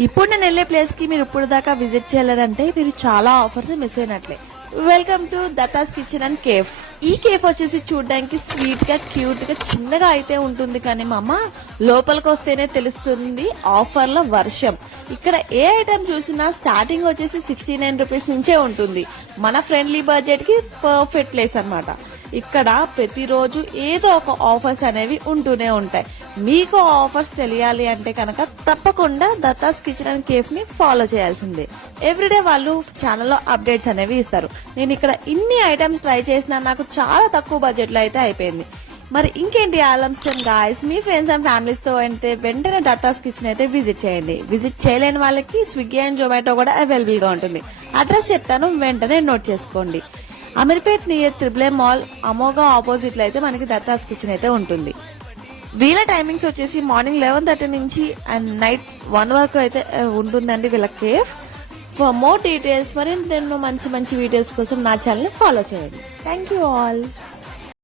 ఇప్పుడు నేను వెళ్ళే ప్లేస్ కి మీరు ఇప్పుడు దాకా విజిట్ చేయలేదంటే మీరు చాలా ఆఫర్స్ మిస్ అయినట్లే. Welcome to Datta's kitchen and cafe. ఈ కేఫ్ వచ్చేసి చూడడానికి స్వీట్ గా క్యూట్ గా చిన్నగా అయితే ఉంటుంది, కానీ మామ లోపలికి వస్తేనే తెలుస్తుంది ఆఫర్ లో వర్షం. ఇక్కడ ఏ ఐటమ్ చూసినా స్టార్టింగ్ వచ్చేసి 69 రూపీస్ నుంచే ఉంటుంది. మన ఫ్రెండ్లీ బడ్జెట్ కి పర్ఫెక్ట్ ప్లేస్ అన్నమాట. ఇక్కడ ప్రతిరోజు ఏదో ఒక ఆఫర్స్ అనేవి ఉంటూనే ఉంటాయి. మీకు ఆఫర్స్ తెలియాలి అంటే కనుక తప్పకుండా దత్తాస్ కిచెన్ అండ్ కేఫ్ ని ఫాలో చేయాల్సిందే. ఎవ్రీడే వాళ్ళు ఛానల్లో అప్డేట్స్ అనేవి ఇస్తారు. నేను ఇక్కడ ఇన్ని ఐటమ్స్ ట్రై చేసినా నాకు చాలా తక్కువ బడ్జెట్ లో అయితే అయిపోయింది. మరి ఇంకేంటి ఆలస్యం guys, me friends and families తో అయితే వెంటనే దత్తాస్ కిచెన్ అయితే విజిట్ చేయండి. విజిట్ చేయలేని వాళ్ళకి స్విగ్గీ అండ్ జొమాటో కూడా అవైలబుల్ గా ఉంటుంది. అడ్రస్ చెప్తాను, వెంటనే నోట్ చేసుకోండి. Ameerpet near triple mall Amogha opposite లో అయితే మనకి దత్తాస్ కిచెన్ అయితే ఉంటుంది. వీళ్ళ టైమింగ్స్ వచ్చేసి మార్నింగ్ 11:30 నుంచి అండ్ నైట్ 1 వరకు అయితే ఉంటుందండి వీళ్ళ కేఫ్. ఫర్ మోర్ డీటెయిల్స్ మరిన్ని మంచి మంచి వీడియోస్ కోసం నా ఛానల్ ని ఫాలో చేయండి. Thank you all.